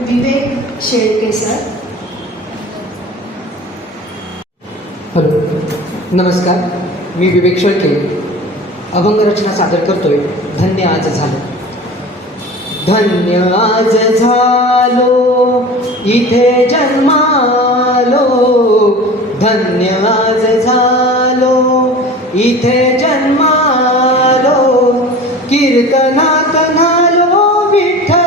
विवेक Shelke sir hello, नमस्कार. मी विवेक शेळके. अभंग रचना सादर करतोय. धन्य आज झालं. धन्य आज झालो. इथे जन्मालो. धन्य आज झालो. इथे जन्मालो. कीर्तनात नालो विठ्ठलाच्या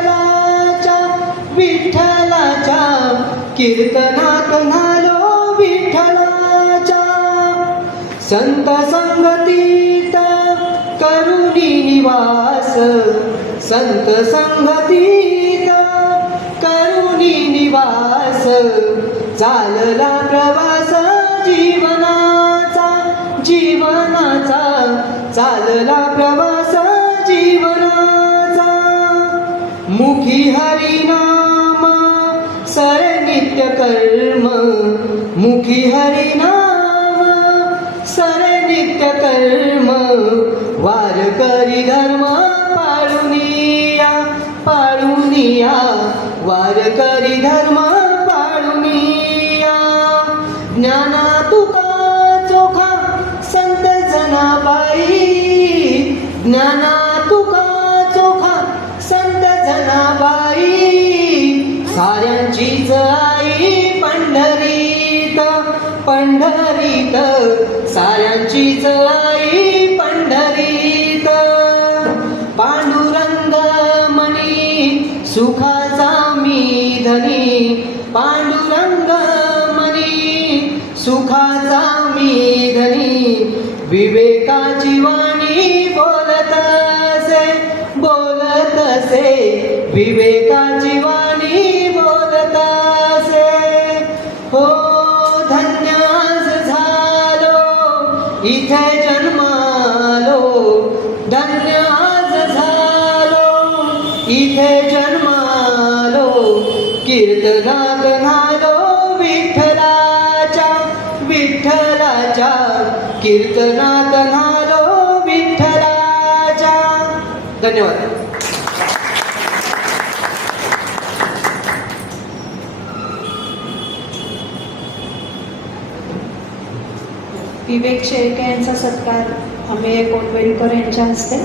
कीर्तनात नालो विठ्ठलाच्या संत संगतीत करुणी निवास संत संगतीत करुणी निवास चालला प्रवास जीवनाचा जीवनाचा चालला प्रवास जीवनाचा. मुखी हरिनामा सर नित्य कर्म मुखी हरिनाम। सर नित्य कर्म वार करी धर्म पाळुनिया पाळुनिया। वार करी धर्म पाळुनिया। ज्ञाना तुका चोखा संत जनाबाई। ज्ञाना तुका चोखा संत जनाबाई। साऱ्यांचीच आई पंढरीत पंढरीत. साऱ्यांचीच आई पंढरीत. पांडुरंग मणी सुखाचा मी धनी पांडुरंग मणी सुखाचा मी धनी विवेकाची वाणी बोलत असे बोलत असे. विवेकाची वाणी इथे जन्मालो धन्य आज झालो. इथे जन्मालो कीर्तनात घालो विठ्ठलाच्या विठ्ठलाच्या. कीर्तनात घालो विठ्ठलाच्या. धन्यवाद. विवेक शेळके यांचा सत्कार अमेय कोटवेलकर यांच्या हस्ते